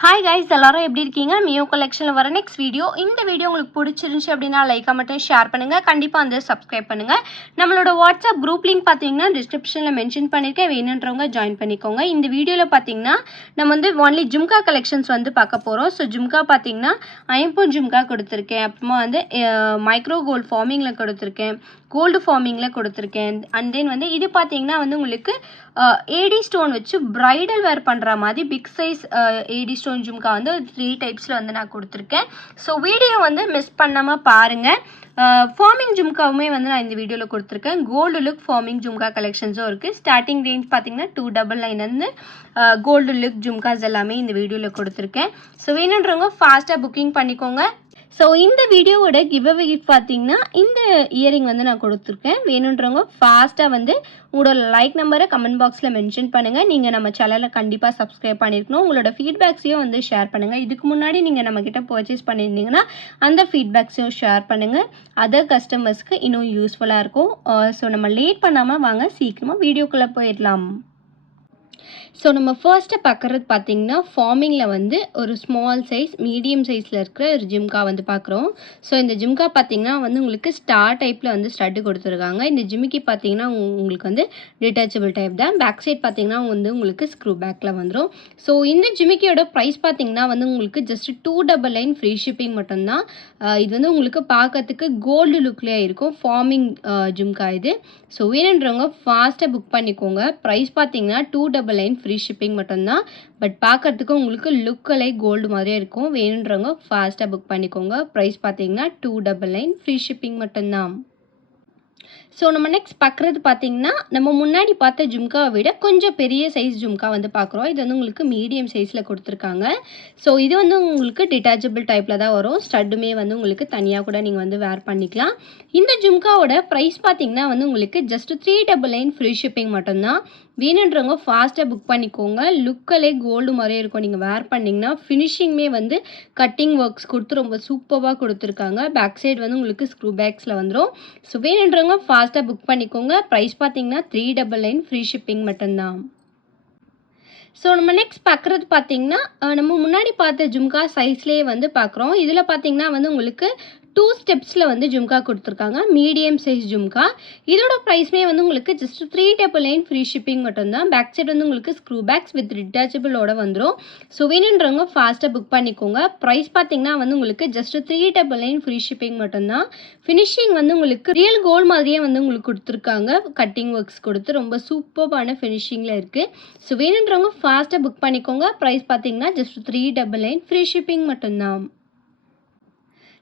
Hi guys, எல்லாரும் எப்படி இருக்கீங்க? மியோ கலெக்ஷனில் வர நெக்ஸ்ட் வீடியோ. இந்த வீடியோ உங்களுக்கு பிடிச்சிருந்துச்சு அப்படின்னா லைக்காக மட்டும் ஷேர் பண்ணுங்கள். கண்டிப்பாக வந்து சப்ஸ்கிரைப் பண்ணுங்கள். நம்மளோட வாட்ஸ்அப் குரூப் லிங்க் பார்த்தீங்கன்னா டிஸ்கிரிப்ஷனில் மென்ஷன் பண்ணியிருக்கேன். வேணுன்றவங்க ஜாயின் பண்ணிக்கோங்க. இந்த வீடியோவில் பார்த்தீங்கன்னா நம்ம வந்து ஒன்லி ஜும்கா கலெக்ஷன்ஸ் வந்து பார்க்க போகிறோம். ஸோ ஜும்கா பார்த்தீங்கன்னா ஐம்பொன் ஜும்கா கொடுத்துருக்கேன். அப்புறமா வந்து மைக்ரோ கோல்டு ஃபார்மிங்கில் கொடுத்துருக்கேன், கோல்டு ஃபார்மிங்கில் கொடுத்துருக்கேன். அண்ட் தென் வந்து இது பார்த்தீங்கன்னா வந்து உங்களுக்கு ஏடி ஸ்டோன் வச்சு ப்ரைடல் வேர் பண்ணுற மாதிரி big size AD stone jhumka வந்து 3 டைப்ஸில் வந்து நான் கொடுத்துருக்கேன். ஸோ வீடியோ வந்து மிஸ் பண்ணாமல் பாருங்கள். ஃபார்மிங் ஜும்காவுமே வந்து நான் இந்த வீடியோவில் கொடுத்துருக்கேன். கோல்டு லுக் ஃபார்மிங் ஜும்கா கலெக்ஷன்ஸும் இருக்குது. ஸ்டார்டிங் ரேஞ்ச் பார்த்தீங்கன்னா 299 வந்து கோல்டு லுக் ஜும்காஸ் எல்லாமே இந்த வீடியோவில் கொடுத்துருக்கேன். ஸோ வேணுன்றவங்க ஃபாஸ்ட்டாக புக்கிங் பண்ணிக்கோங்க. ஸோ இந்த வீடியோவோட கிவ்அவே கிஃப்ட் பார்த்தீங்கன்னா இந்த இயரிங் வந்து நான் கொடுத்துருக்கேன். வேணுன்றவங்க ஃபாஸ்ட்டாக வந்து உங்களோட லைக் நம்பரை கமெண்ட் பாக்ஸில் மென்ஷன் பண்ணுங்கள். நீங்கள் நம்ம சேனலில் கண்டிப்பாக சப்ஸ்கிரைப் பண்ணியிருக்கணும். உங்களோட ஃபீட்பேக்ஸையும் வந்து ஷேர் பண்ணுங்கள். இதுக்கு முன்னாடி நீங்கள் நம்மக்கிட்ட பர்ச்சேஸ் பண்ணியிருந்தீங்கன்னா அந்த ஃபீட்பேக்ஸையும் ஷேர் பண்ணுங்கள். அதர் கஸ்டமர்ஸ்க்கு இன்னும் யூஸ்ஃபுல்லாக இருக்கும். ஸோ நம்ம லேட் பண்ணாமல் வாங்க சீக்கிரமாக வீடியோக்குள்ளே போயிடலாம். ஸோ நம்ம ஃபர்ஸ்ட்டு பார்க்குறது பார்த்திங்கன்னா ஃபார்மிங்கில் வந்து ஒரு ஸ்மால் சைஸ் மீடியம் சைஸில் இருக்கிற ஒரு ஜிம்கா வந்து பார்க்குறோம். ஸோ இந்த ஜிம்கா பார்த்திங்கன்னா வந்து உங்களுக்கு ஸ்டார் டைப்பில் வந்து ஸ்டட்டு கொடுத்துருக்காங்க. இந்த ஜிமிக்கி பார்த்திங்கன்னா உங்களுக்கு வந்து டிட்டாச்சபிள் டைப் தான். பேக் சைட் பார்த்திங்கன்னா வந்து உங்களுக்கு ஸ்க்ரூ பேக்கில் வந்துடும். ஸோ இந்த ஜிமிக்கியோட ப்ரைஸ் பார்த்திங்கன்னா வந்து உங்களுக்கு ஜஸ்ட் 299 ஃப்ரீ ஷிப்பிங் மட்டும்தான். இது வந்து உங்களுக்கு பார்க்கறதுக்கு கோல்டு லுக்லேயே இருக்கும். ஃபார்மிங் ஜிம்கா இது. ஸோ வேணுன்றவங்க ஃபாஸ்ட்டாக புக் பண்ணிக்கோங்க. ப்ரைஸ் பார்த்திங்கன்னா 299 ஃப்ரீ ஷிப்பிங் மட்டும்தான். பட் பார்க்கறதுக்கு உங்களுக்கு லுக்கலை கோல்டு மாதிரியே இருக்கும். வேணுன்றவங்க ஃபாஸ்ட்டாக புக் பண்ணிக்கோங்க. ப்ரைஸ் பார்த்தீங்கன்னா 299 ஃப்ரீ ஷிப்பிங் மட்டும்தான். ஸோ நம்ம நெக்ஸ்ட் பார்க்குறது பார்த்தீங்கன்னா நம்ம முன்னாடி பார்த்த ஜும்காவை விட கொஞ்சம் பெரிய சைஸ் ஜும்கா வந்து பார்க்குறோம். இது வந்து உங்களுக்கு மீடியம் சைஸில் கொடுத்துருக்காங்க. ஸோ இது வந்து உங்களுக்கு டிட்டாச்சபிள் டைப்பில் தான் வரும். ஸ்டட்டுமே வந்து உங்களுக்கு தனியாக கூட நீங்கள் வந்து வேர் பண்ணிக்கலாம். இந்த ஜும்காவோட ப்ரைஸ் பார்த்தீங்கன்னா வந்து உங்களுக்கு ஜஸ்ட் 399 ஃப்ரீ ஷிப்பிங் மட்டும்தான். வேணுன்றவங்க ஃபாஸ்ட்டாக புக் பண்ணிக்கோங்க. லுக்கலே கோல்டு மாதிரியே இருக்கும். நீங்கள் வேர் பண்ணிங்கன்னா ஃபினிஷிங்குமே வந்து கட்டிங் ஒர்க்ஸ் கொடுத்து ரொம்ப சூப்பராக கொடுத்துருக்காங்க. பேக் சைடு வந்து உங்களுக்கு ஸ்க்ரூ பேக்ஸில் வந்துடும். ஸோ வேணுன்றவங்க ஃபாஸ்ட்டாக புக் பண்ணிக்கோங்க. ப்ரைஸ் பார்த்தீங்கன்னா 399 ஃப்ரீ ஷிப்பிங் மட்டும்தான். ஸோ நம்ம நெக்ஸ்ட் பார்க்குறது பார்த்தீங்கன்னா நம்ம முன்னாடி பார்த்த ஜும்கா சைஸ்லேயே வந்து பார்க்குறோம். இதில் பார்த்தீங்கன்னா வந்து உங்களுக்கு 2 ஸ்டெப்ஸில் வந்து ஜும்கா கொடுத்துருக்காங்க. Medium size jhumka. இதோட ப்ரைஸ்மே வந்து உங்களுக்கு ஜஸ்ட் 399 ஃப்ரீ ஷிப்பிங் மட்டும்தான். பேக் சைடு வந்து உங்களுக்கு ஸ்க்ரூ பேக்ஸ் வித் டிட்டாச்சபிளோட வந்துடும். ஸோ வேணுன்றவங்க ஃபாஸ்ட்டாக புக் பண்ணிக்கோங்க. ப்ரைஸ் பார்த்தீங்கன்னா வந்து உங்களுக்கு ஜஸ்ட் 399 ஃப்ரீ ஷிப்பிங் மட்டும்தான். ஃபினிஷிங் வந்து உங்களுக்கு ரியல் கோல்டு மாதிரியே வந்து உங்களுக்கு கொடுத்துருக்காங்க. கட்டிங் ஒர்க்ஸ் கொடுத்து ரொம்ப சூப்பரான ஃபினிஷிங்கில் இருக்குது. ஸோ வேணுன்றவங்க ஃபாஸ்ட்டாக புக் பண்ணிக்கோங்க. ப்ரைஸ் பார்த்தீங்கன்னா ஜஸ்ட் 399 ஃப்ரீ ஷிப்பிங் மட்டும்தான்.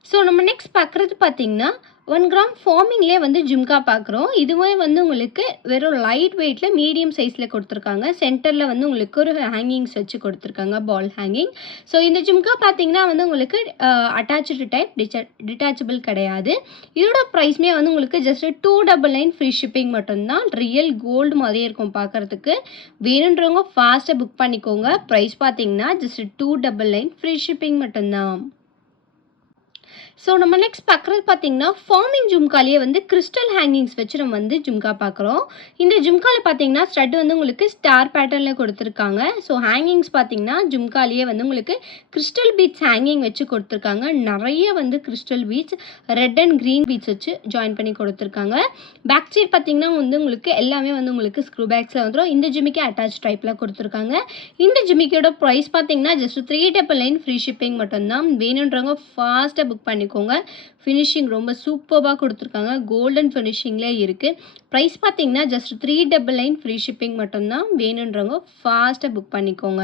ஸோ நம்ம நெக்ஸ்ட் பார்க்குறது பார்த்தீங்கன்னா 1 கிராம் ஃபார்மிங்லேயே வந்து ஜும்கா பார்க்குறோம். இதுவே வந்து உங்களுக்கு வெறும் லைட் வெயிட்டில் மீடியம் சைஸில் கொடுத்துருக்காங்க. சென்டரில் வந்து உங்களுக்கு ஒரு ஹேங்கிங்ஸ் வச்சு கொடுத்துருக்காங்க, பால் ஹேங்கிங். ஸோ இந்த ஜும்கா பார்த்தீங்கன்னா வந்து உங்களுக்கு அட்டாச்சு டைப், டிட்டாச்சபிள் கிடையாது. இதோட ப்ரைஸ்மே வந்து உங்களுக்கு ஜஸ்ட் 299 ஃப்ரீ ஷிப்பிங் மட்டும்தான். ரியல் கோல்டு மாதிரியே இருக்கும் பார்க்குறதுக்கு. வேணுன்றவங்க ஃபாஸ்ட்டாக புக் பண்ணிக்கோங்க. ப்ரைஸ் பார்த்தீங்கன்னா ஜஸ்ட் 299 ஃப்ரீ ஷிப்பிங் மட்டும்தான். ஸோ நம்ம நெக்ஸ்ட் பார்க்குறது பார்த்தீங்கன்னா ஃபார்மிங் ஜும்காலேயே வந்து கிறிஸ்டல் ஹேங்கிங்ஸ் வச்சு நம்ம வந்து ஜும்கா பார்க்குறோம். இந்த ஜும்காவில் பார்த்தீங்கன்னா ஸ்டட் வந்து உங்களுக்கு ஸ்டார் பேட்டர்னில் கொடுத்துருக்காங்க. ஸோ ஹேங்கிங்ஸ் பார்த்தீங்கன்னா ஜும்காலேயே வந்து உங்களுக்கு கிறிஸ்டல் பீட்ஸ் ஹேங்கிங் வச்சு கொடுத்துருக்காங்க. நிறைய வந்து crystal beads, red and green beads வச்சு ஜாயின் பண்ணி கொடுத்துருக்காங்க. பேக் சைட் பார்த்தீங்கன்னா வந்து உங்களுக்கு எல்லாமே வந்து உங்களுக்கு ஸ்க்ரூ பேக்ஸில் வந்துடும். இந்த ஜிமிக்கி அட்டாச் டைப்பில் கொடுத்துருக்காங்க. இந்த ஜிமிக்கியோட ப்ரைஸ் பார்த்தீங்கன்னா ஜஸ்ட் 399 ஃப்ரீ ஷிப்பிங் மட்டும்தான். வேணுன்றவங்க ஃபாஸ்ட்டாக புக் பண்ணிக்கோங்க. ஃபினிஷிங் ரொம்ப சூப்பராக கொடுத்துருக்காங்க. கோல்டன் ஃபினிஷிங்லேயே இருக்குது. ப்ரைஸ் பார்த்தீங்கன்னா ஜஸ்ட் 399 ஃப்ரீ ஷிப்பிங் மட்டும்தான். வேணுன்றவங்க ஃபாஸ்ட்டாக புக் பண்ணிக்கோங்க.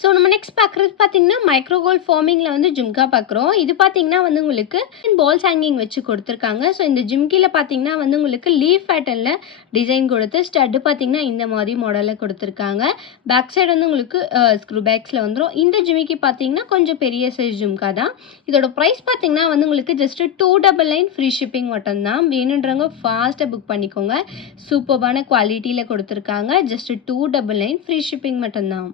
ஸோ நம்ம நெக்ஸ்ட் பார்க்குறது பார்த்தீங்கன்னா மைக்ரோ கோல்ட் ஃபார்மிங்கில் வந்து ஜும்கா பார்க்குறோம். இது பார்த்தீங்கன்னா வந்து உங்களுக்கு பால்ஸ் ஹேங்கிங் வச்சு கொடுத்துருக்காங்க. ஸோ இந்த ஜிம்கியில் பார்த்தீங்கன்னா வந்து உங்களுக்கு லீஃப் பேட்டர்னில் டிசைன் கொடுத்து ஸ்டட்டு பார்த்தீங்கன்னா இந்த மாதிரி மாடலில் கொடுத்துருக்காங்க. பேக் சைடு வந்து உங்களுக்கு ஸ்க்ரூ பேக்ஸில் வந்துடும். இந்த ஜிமிக்கி பார்த்தீங்கன்னா கொஞ்சம் பெரிய சைஸ் ஜும்கா தான். இதோட ப்ரைஸ் பார்த்தீங்கன்னா வந்து உங்களுக்கு ஜஸ்ட் 299 ஃப்ரீ ஷிப்பிங் மட்டும்தான். வேணுன்றவங்க ஃபாஸ்ட்டாக புக் பண்ணிக்கோங்க. சூப்பரான குவாலிட்டியில் கொடுத்துருக்காங்க. ஜஸ்ட் 299 ஃப்ரீ ஷிப்பிங் மட்டும்தான்.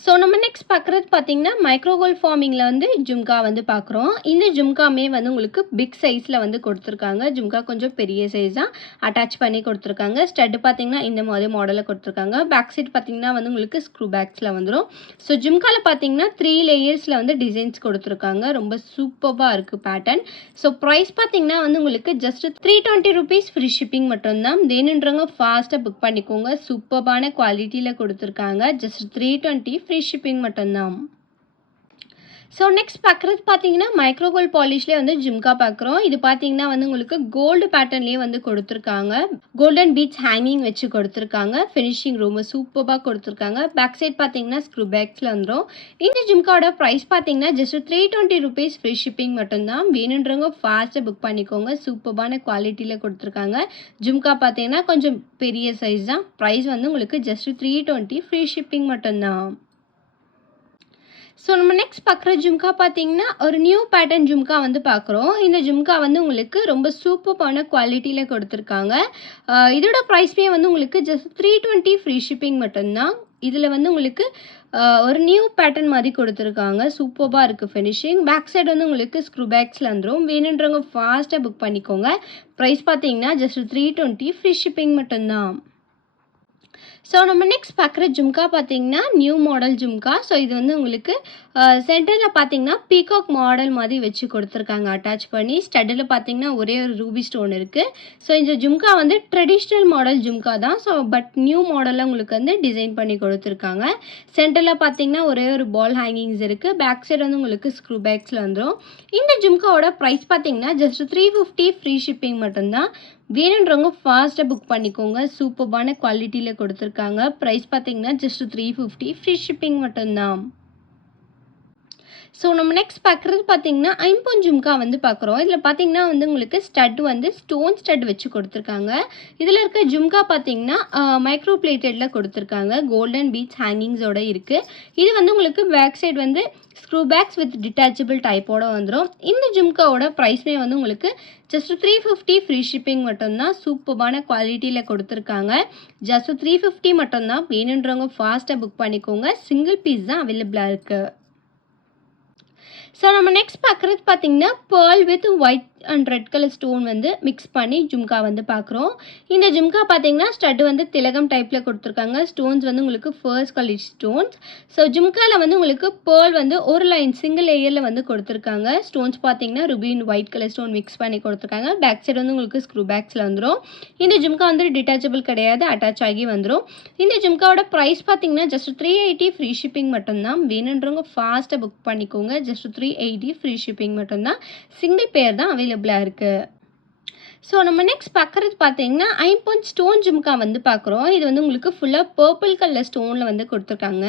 ஸோ நம்ம நெக்ஸ்ட் பார்க்குறது பார்த்தீங்கன்னா மைக்ரோ கோல்ட் ஃபார்மிங்கில் வந்து ஜும்கா வந்து பார்க்குறோம். இந்த ஜும்காமே வந்து உங்களுக்கு பிக் சைஸில் வந்து கொடுத்துருக்காங்க. ஜும்கா கொஞ்சம் பெரிய சைஸாக அட்டாச் பண்ணி கொடுத்துருக்காங்க. ஸ்டட்டு பார்த்தீங்கன்னா இந்த மாதிரி மாடலில் கொடுத்துருக்காங்க. பேக் சைட் பார்த்தீங்கன்னா வந்து உங்களுக்கு ஸ்க்ரூ பேக்ஸில் வந்துடும். ஸோ ஜும்காவில் பார்த்தீங்கன்னா 3 லேயர்ஸில் வந்து டிசைன்ஸ் கொடுத்துருக்காங்க. ரொம்ப சூப்பராக இருக்குது பேட்டர்ன். ஸோ ப்ரைஸ் பார்த்தீங்கன்னா வந்து உங்களுக்கு ஜஸ்ட் 320 ருபீஸ் ஃப்ரீ ஷிப்பிங் மட்டும்தான். வேணுன்றவங்க ஃபாஸ்ட்டாக புக் பண்ணிக்கோங்க. சூப்பரான குவாலிட்டியில் கொடுத்துருக்காங்க. ஜஸ்ட் 320 ஃப்ரீ ஷிப்பிங் மட்டும்தான். ஸோ நெக்ஸ்ட் பார்க்குறது பார்த்தீங்கன்னா மைக்ரோ கோல்ட் பாலிஷ்லேயே வந்து ஜிம்கா பார்க்குறோம். இது பார்த்தீங்கன்னா வந்து உங்களுக்கு கோல்டு பேட்டர்ன்லேயே வந்து கொடுத்துருக்காங்க. கோல்டன் பீட்ஸ் ஹேங்கிங் வச்சு கொடுத்துருக்காங்க. ஃபினிஷிங் ரொம்ப சூப்பராக கொடுத்துருக்காங்க. பேக் சைட் பார்த்தீங்கன்னா ஸ்க்ரூ பேக்ஸில் வந்துடும். இந்த ஜிம்காவோட ப்ரைஸ் பார்த்தீங்கன்னா ஜஸ்ட் 320 ருபீஸ் ஃப்ரீ ஷிப்பிங் மட்டும்தான். வேணுன்றவங்க ஃபாஸ்ட்டாக புக் பண்ணிக்கோங்க. சூப்பரான குவாலிட்டியில் கொடுத்துருக்காங்க. ஜிம்கா பார்த்தீங்கன்னா கொஞ்சம் பெரிய சைஸ் தான். ப்ரைஸ் வந்து உங்களுக்கு ஜஸ்ட் 320 ஃப்ரீ ஷிப்பிங் மட்டும்தான். ஸோ நம்ம நெக்ஸ்ட் பார்க்குற ஜும்கா பார்த்தீங்கன்னா ஒரு நியூ பேட்டர்ன் ஜும்கா வந்து பார்க்குறோம். இந்த ஜும்கா வந்து உங்களுக்கு ரொம்ப சூப்பரான குவாலிட்டியில் கொடுத்துருக்காங்க. இதோட ப்ரைஸ்மே வந்து உங்களுக்கு ஜஸ்ட் 320 ஃப்ரீ ஷிப்பிங் மட்டும்தான். இதில் வந்து உங்களுக்கு ஒரு நியூ பேட்டர்ன் மாதிரி கொடுத்துருக்காங்க. சூப்பராக இருக்குது ஃபினிஷிங். பேக் சைடு வந்து உங்களுக்கு ஸ்க்ரூ பேக்ஸில் வந்துடும். வேணுன்றவங்க ஃபாஸ்ட்டாக புக் பண்ணிக்கோங்க. ப்ரைஸ் பார்த்தீங்கன்னா ஜஸ்ட் 320 ஃப்ரீ ஷிப்பிங் மட்டும்தான். ஸோ நம்ம நெக்ஸ்ட் பார்க்குற ஜும்கா பார்த்தீங்கன்னா நியூ மாடல் ஜும்கா. ஸோ இது வந்து உங்களுக்கு சென்டரில் பார்த்தீங்கன்னா பீகாக் மாடல் மாதிரி வச்சு கொடுத்துருக்காங்க அட்டாச் பண்ணி. ஸ்டட்டில் பார்த்தீங்கன்னா ஒரே ஒரு ரூபி ஸ்டோன் இருக்குது. ஸோ இந்த ஜும்கா வந்து ட்ரெடிஷ்னல் மாடல் ஜும்கா தான். ஸோ பட் நியூ மாடலில் உங்களுக்கு வந்து டிசைன் பண்ணி கொடுத்துருக்காங்க. சென்டரில் பார்த்தீங்கன்னா ஒரே ஒரு பால் ஹேங்கிங்ஸ் இருக்குது. பேக் சைடு வந்து உங்களுக்கு ஸ்க்ரூ பேக்ஸில் வந்துடும். இந்த ஜும்காவோட ப்ரைஸ் பார்த்தீங்கன்னா ஜஸ்ட் 350 ஃப்ரீ ஷிப்பிங் மட்டும்தான். வேணுன்றவங்க ஃபாஸ்ட்டாக புக் பண்ணிக்கோங்க. சூப்பரான குவாலிட்டியில் கொடுத்துருக்காங்க. ப்ரைஸ் பார்த்தீங்கன்னா ஜஸ்ட் 350 ஃப்ரீ ஷிப்பிங் மட்டும்தான். ஸோ நம்ம நெக்ஸ்ட் பார்க்குறது பார்த்தீங்கன்னா ஐம்பொன் ஜும்கா வந்து பார்க்குறோம். இதில் பார்த்தீங்கன்னா வந்து உங்களுக்கு ஸ்டட் வந்து ஸ்டோன் ஸ்டட் வச்சு கொடுத்துருக்காங்க. இதில் இருக்க ஜும்கா பார்த்தீங்கன்னா மைக்ரோ பிளேட்டடில் கொடுத்துருக்காங்க. கோல்டன் பீட்ஸ் ஹேங்கிங்ஸோட இருக்குது. இது வந்து உங்களுக்கு பேக் சைடு வந்து ஸ்க்ரூ பேக்ஸ் வித் டிட்டாச்சபிள் டைப்போட வந்துடும். இந்த ஜும்காவோட ப்ரைஸ்மே வந்து உங்களுக்கு ஜஸ்ட் 350 ஃப்ரீ ஷிப்பிங் மட்டும்தான். சூப்பரான குவாலிட்டியில் கொடுத்துருக்காங்க. ஜஸ்ட் 350 மட்டும்தான். வேணுன்றவங்க ஃபாஸ்ட்டாக புக் பண்ணிக்கோங்க. சிங்கிள் பீஸ் தான் அவைலபிளாக இருக்குது. ஸோ நம்ம நெக்ஸ்ட் பார்க்குறது பார்த்தீங்கன்னா pearl with white and red colour stone வந்து மிக்ஸ் பண்ணி ஜும்கா வந்து பார்க்குறோம். இந்த ஜும்கா பார்த்தீங்கன்னா ஸ்டட் வந்து திலகம் டைப்பில் கொடுத்துருக்காங்க. ஸ்டோன்ஸ் வந்து உங்களுக்கு ஃபர்ஸ்ட் குவாலிட்டி ஸ்டோன்ஸ். ஸோ ஜும்காவில் வந்து உங்களுக்கு பேர்ல் வந்து ஒரு லைன் சிங்கிள் லேயரில் வந்து கொடுத்துருக்காங்க. ஸ்டோன்ஸ் பார்த்தீங்கன்னா ருபின் ஒயிட் கலர் ஸ்டோன் மிக்ஸ் பண்ணி கொடுத்துருக்காங்க. பேக் சைடு வந்து உங்களுக்கு ஸ்க்ரூ பேக்ஸில் வந்துடும். இந்த ஜும்கா வந்து டிட்டாச்சபிள் கிடையாது, அட்டாச் ஆகி வந்துடும். இந்த ஜும்காவோட ப்ரைஸ் பார்த்தீங்கன்னா ஜஸ்ட் 380 ஃப்ரீ ஷிப்பிங் மட்டும்தான். வேணுன்றவங்க ஃபாஸ்ட்டாக புக் பண்ணிக்கோங்க. ஜஸ்ட் 380 ஃப்ரீ ஷிப்பிங் மட்டும்தான். சிங்கிள் பேர் தான் அவைலபிளாக இருக்குது. ஸோ நம்ம நெக்ஸ்ட் பார்க்குறது பார்த்தீங்கன்னா ஐம்பொன் ஸ்டோன் ஜும்கா வந்து பார்க்குறோம். இது வந்து உங்களுக்கு ஃபுல்லாக பர்பிள் கலர் ஸ்டோனில் வந்து கொடுத்துருக்காங்க.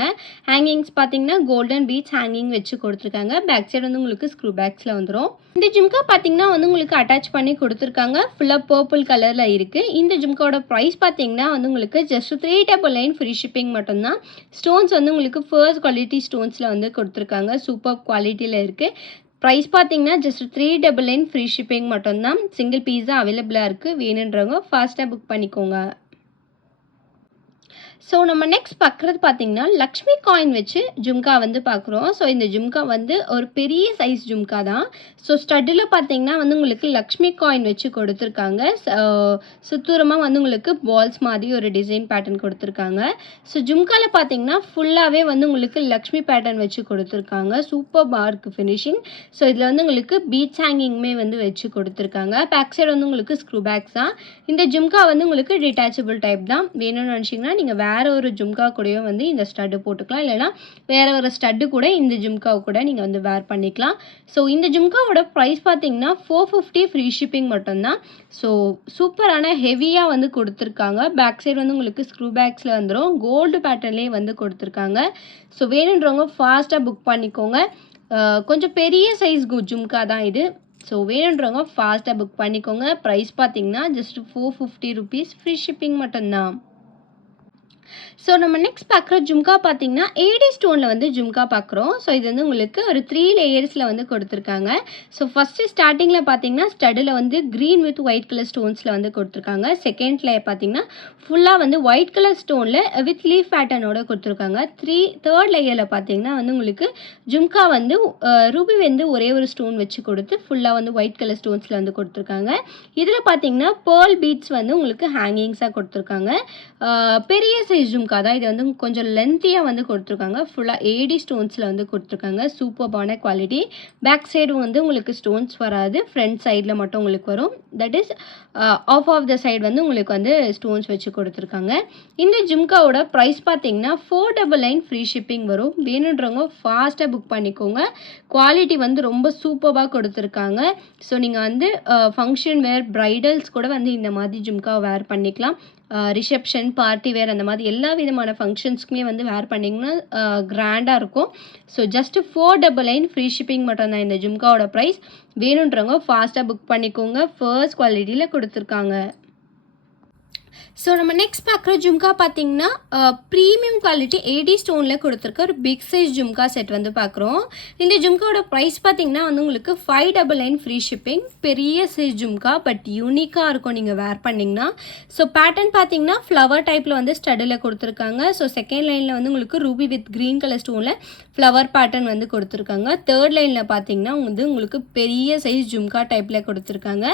ஹேங்கிங்ஸ் பார்த்தீங்கன்னா கோல்டன் பீட்ஸ் ஹேங்கிங் வச்சு கொடுத்துருக்காங்க. பேக் சைடு வந்து உங்களுக்கு ஸ்க்ரூ பேக்ஸில் வந்துடும். இந்த ஜும்கா பார்த்தீங்கன்னா வந்து உங்களுக்கு அட்டாச் பண்ணி கொடுத்துருக்காங்க. ஃபுல்லாக பர்பிள் கலரில் இருக்குது. இந்த ஜும்காவோட ப்ரைஸ் பார்த்தீங்கன்னா வந்து உங்களுக்கு ஜஸ்ட் 399 ஃப்ரீ ஷிப்பிங் மட்டும்தான். ஸ்டோன்ஸ் வந்து உங்களுக்கு ஃபர்ஸ்ட் குவாலிட்டி ஸ்டோன்ஸில் வந்து கொடுத்துருக்காங்க. சூப்பர் குவாலிட்டியில் இருக்குது. ப்ரைஸ் பார்த்தீங்கன்னா ஜஸ்ட் 399 ஃப்ரீ ஷிப்பிங் மட்டும்தான். சிங்கிள் பீஸ் தான் அவைலபிளாக இருக்குது. வேணுன்றவங்க ஃபாஸ்ட்டாக புக் பண்ணிக்கோங்க. ஸோ நம்ம நெக்ஸ்ட் பார்க்குறது பார்த்தீங்கன்னா லக்ஷ்மி காயின் வச்சு ஜும்கா வந்து பார்க்குறோம். ஸோ இந்த ஜும்கா வந்து ஒரு பெரிய சைஸ் ஜும்கா தான். ஸோ ஸ்டட்டில் பார்த்தீங்கன்னா வந்து உங்களுக்கு லக்ஷ்மி காயின் வச்சு கொடுத்துருக்காங்க. சுத்தூரமாக வந்து உங்களுக்கு பால்ஸ் மாதிரி ஒரு டிசைன் பேட்டர்ன் கொடுத்துருக்காங்க. ஸோ ஜும்காவில் பார்த்தீங்கன்னா ஃபுல்லாகவே வந்து உங்களுக்கு லக்ஷ்மி பேட்டர்ன் வச்சு கொடுத்துருக்காங்க. Super park finishing. ஸோ இதில் வந்து உங்களுக்கு பீட்ஸ் ஹேங்கிங்குமே வந்து வச்சு கொடுத்துருக்காங்க. பேக் சைடு வந்து உங்களுக்கு ஸ்க்ரூ பேக்ஸ் தான். இந்த ஜும்கா வந்து உங்களுக்கு டிட்டாச்சபிள் டைப் தான். வேணும்னு நினச்சிங்கன்னா நீங்கள் வேறு ஒரு ஜும்கா கூடயும் வந்து இந்த ஸ்டட்டு போட்டுக்கலாம். இல்லைனா வேறு ஒரு ஸ்டட்டு கூட இந்த ஜும்காவை கூட நீங்கள் வந்து வேர் பண்ணிக்கலாம். ஸோ இந்த ஜும்காவோட ப்ரைஸ் பார்த்தீங்கன்னா 450 ஃப்ரீ ஷிப்பிங் மட்டும்தான். ஸோ சூப்பரான ஹெவியாக வந்து கொடுத்துருக்காங்க. பேக் சைடு வந்து உங்களுக்கு ஸ்க்ரூ பேக்ஸில் வந்துடும். கோல்டு பேட்டர்ன்லேயே வந்து கொடுத்துருக்காங்க. ஸோ வேணுன்றவங்க ஃபாஸ்ட்டாக புக் பண்ணிக்கோங்க. கொஞ்சம் பெரிய சைஸ் ஜும்கா தான் இது. ஸோ வேணுன்றவங்க ஃபாஸ்ட்டாக புக் பண்ணிக்கோங்க. ப்ரைஸ் பார்த்தீங்கன்னா ஜஸ்ட் 450 ருபீஸ் ஃப்ரீ ஷிப்பிங் மட்டும்தான். ஸோ நம்ம நெக்ஸ்ட் பார்க்குற ஜும்கா பார்த்தீங்கன்னா ஏடி ஸ்டோனில் வந்து ஜும்கா பார்க்குறோம். ஸோ இது வந்து உங்களுக்கு ஒரு 3 லேயர்ஸில் வந்து கொடுத்துருக்காங்க. ஸோ ஃபஸ்ட்டு ஸ்டார்டிங்கில் பார்த்தீங்கன்னா ஸ்டடில் வந்து க்ரீன் வித் ஒயிட் கலர் ஸ்டோன்ஸில் வந்து கொடுத்துருக்காங்க. செகண்ட் லேயர் பார்த்தீங்கன்னா ஃபுல்லாக வந்து ஒயிட் கலர் ஸ்டோனில் வித் லீஃப் பேட்டர்னோட கொடுத்துருக்காங்க. தேர்ட் லேயரில் பார்த்தீங்கன்னா வந்து உங்களுக்கு ஜும்கா வந்து ரூபி வந்து ஒரே ஒரு ஸ்டோன் வச்சு கொடுத்து ஃபுல்லாக வந்து ஒயிட் கலர் ஸ்டோன்ஸில் வந்து கொடுத்துருக்காங்க. இதில் பார்த்தீங்கன்னா பேர்ல் பீட்ஸ் வந்து உங்களுக்கு ஹேங்கிங்ஸாக கொடுத்துருக்காங்க. பெரிய சைஸ் ஜும்கா தான். இது வந்து கொஞ்சம் லென்த்தியாக வந்து கொடுத்துருக்காங்க. ஃபுல்லாக ஏடி ஸ்டோன்ஸில் வந்து கொடுத்துருக்காங்க. சூப்பர்பான குவாலிட்டி. பேக் சைடு வந்து உங்களுக்கு ஸ்டோன்ஸ் வராது, ஃப்ரண்ட் சைடில் மட்டும் உங்களுக்கு வரும். That is of the side வந்து உங்களுக்கு வந்து ஸ்டோன்ஸ் வச்சு கொடுத்துருக்காங்க. இந்த ஜும்காவோட ப்ரைஸ் பார்த்தீங்கன்னா 499 ஃப்ரீ ஷிப்பிங் வரும். வேணுன்றவங்க ஃபாஸ்ட்டாக புக் பண்ணிக்கோங்க. குவாலிட்டி வந்து ரொம்ப சூப்பராக கொடுத்துருக்காங்க. ஸோ நீங்கள் வந்து ஃபங்க்ஷன் வேர், ப்ரைடல்ஸ் கூட வந்து இந்த மாதிரி ஜும்கா வேர் பண்ணிக்கலாம். ரிசப்ஷன், பார்ட்டி வேர் அந்த மாதிரி எல்லா விதமான ஃபங்க்ஷன்ஸ்க்குமே வந்து வேர் பண்ணிங்கன்னா கிராண்டாக இருக்கும். ஸோ ஜஸ்ட்டு 499 ஃப்ரீ ஷிப்பிங் மட்டும்தான் இந்த ஜும்காவோட ப்ரைஸ். வேணுன்றவங்க ஃபாஸ்ட்டாக புக் பண்ணிக்கோங்க. ஃபர்ஸ்ட் குவாலிட்டியில் கொடுத்துருக்காங்க. ஸோ நம்ம நெக்ஸ்ட் பார்க்குற ஜும்கா பார்த்தீங்கன்னா ப்ரீமியம் குவாலிட்டி ஏடி ஸ்டோனில் கொடுத்துருக்க ஒரு பிக் சைஸ் ஜும்கா செட் வந்து பார்க்குறோம். இந்த ஜும்காவோட ப்ரைஸ் பார்த்தீங்கன்னா வந்து உங்களுக்கு 599 ஃப்ரீ ஷிப்பிங். பெரிய சைஸ் ஜும்கா, பட் யூனிக்காக இருக்கும் நீங்கள் வேர் பண்ணிங்கன்னா. ஸோ பேட்டர்ன் பார்த்தீங்கன்னா ஃப்ளவர் டைப்பில் வந்து ஸ்டடில் கொடுத்துருக்காங்க. ஸோ செகண்ட் லைனில் வந்து உங்களுக்கு ரூபி வித் க்ரீன் கலர் ஸ்டோனில் ஃப்ளவர் பேட்டர்ன் வந்து கொடுத்துருக்காங்க. தேர்ட் லைனில் பார்த்தீங்கன்னா வந்து உங்களுக்கு பெரிய சைஸ் ஜும்கா டைப்பில் கொடுத்துருக்காங்க.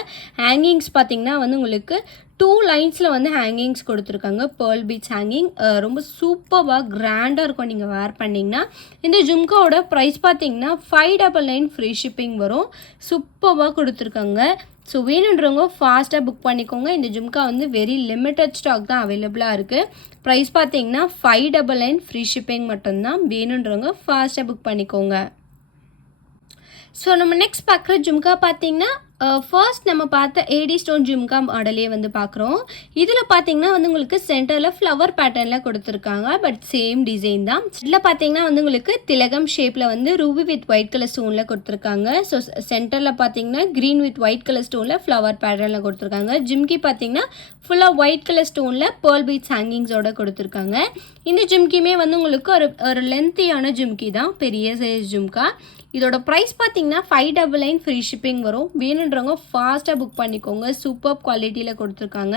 ஹேங்கிங்ஸ் பார்த்தீங்கன்னா வந்து உங்களுக்கு 2 லைன்ஸில் வந்து ஹேங்கிங்ஸ் கொடுத்துருக்காங்க. பேர்ல் பீட்ஸ் ஹேங்கிங் ரொம்ப சூப்பராக கிராண்டாக இருக்கும் நீங்கள் வேர் பண்ணிங்கன்னா. இந்த ஜும்காவோட ப்ரைஸ் பார்த்தீங்கன்னா 599 ஃப்ரீ ஷிப்பிங் வரும். சூப்பராக கொடுத்துருக்காங்க. ஸோ வேணுன்றவங்க ஃபாஸ்ட்டாக புக் பண்ணிக்கோங்க. இந்த ஜும்கா வந்து வெரி லிமிட்டட் ஸ்டாக் தான் அவைலபிளாக இருக்குது. ப்ரைஸ் பார்த்தீங்கன்னா 599 ஃப்ரீ ஷிப்பிங் மட்டும்தான். வேணுன்றவங்க ஃபாஸ்ட்டாக புக் பண்ணிக்கோங்க. ஸோ நம்ம நெக்ஸ்ட் பார்க்குற ஜும்கா பார்த்தீங்கன்னா ஃபர்ஸ்ட் நம்ம பார்த்த ஏடி ஸ்டோன் ஜும்கா மாடலே வந்து பார்க்குறோம். இதில் பார்த்தீங்கன்னா வந்து உங்களுக்கு சென்டரில் ஃப்ளவர் பேட்டர்னில் கொடுத்துருக்காங்க. பட் சேம் டிசைன் தான். இதில் பார்த்தீங்கன்னா வந்து உங்களுக்கு திலகம் ஷேப்பில் வந்து ரூபி வித் ஒயிட் கலர் ஸ்டோனில் கொடுத்துருக்காங்க. ஸோ சென்டரில் பார்த்தீங்கன்னா க்ரீன் வித் ஒயிட் கலர் ஸ்டோனில் ஃப்ளவர் பேட்டர்னில் கொடுத்துருக்காங்க. ஜிம்கி பார்த்தீங்கன்னா ஃபுல்லாக ஒயிட் கலர் ஸ்டோனில் பேர்ல் பீட்ஸ் ஹேங்கிங்ஸோட கொடுத்துருக்காங்க. இந்த ஜிம்கியுமே வந்து உங்களுக்கு ஒரு லென்த்தியான ஜிம்கி தான், பெரிய சைஸ் ஜும்கா. இதோட ப்ரைஸ் பார்த்தீங்கன்னா 599 ஃப்ரீ ஷிப்பிங் வரும். வேணுன்றவங்க ஃபாஸ்ட்டாக புக் பண்ணிக்கோங்க. சூப்பர் குவாலிட்டியில் கொடுத்துருக்காங்க.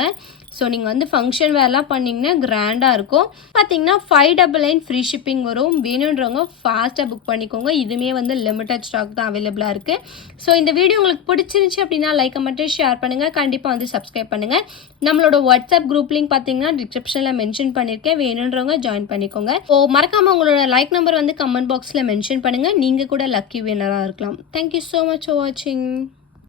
ஸோ நீங்கள் வந்து ஃபங்க்ஷன் வேர்லாம் பண்ணிங்கன்னா கிராண்டாக இருக்கும். பார்த்தீங்கன்னா 599 ஃப்ரீ ஷிப்பிங் வரும். வேணுன்றவங்க ஃபாஸ்ட்டாக புக் பண்ணிக்கோங்க. இதுவுமே வந்து லிமிட்டட் ஸ்டாக் தான் அவைலபிளாக இருக்குது. ஸோ இந்த வீடியோ உங்களுக்கு பிடிச்சிருந்துச்சி அப்படின்னா லைக் மட்டும் ஷேர் பண்ணுங்கள். கண்டிப்பாக வந்து சப்ஸ்கிரைப் பண்ணுங்கள். நம்மளோட வாட்ஸ்அப் குரூப் லிங்க் பார்த்தீங்கன்னா டிஸ்கிரிப்ஷனில் மென்ஷன் பண்ணியிருக்கேன். வேணுன்றவங்க ஜாயின் பண்ணிக்கோங்க. மறக்காமல் உங்களோட லைக் நம்பர் வந்து கமெண்ட் பாக்ஸில் மென்ஷன் பண்ணுங்கள். நீங்கள் கூட லக்கி வின்னராக இருக்கலாம். தேங்க்யூ ஸோ மச் ஃபார் வாட்சிங்.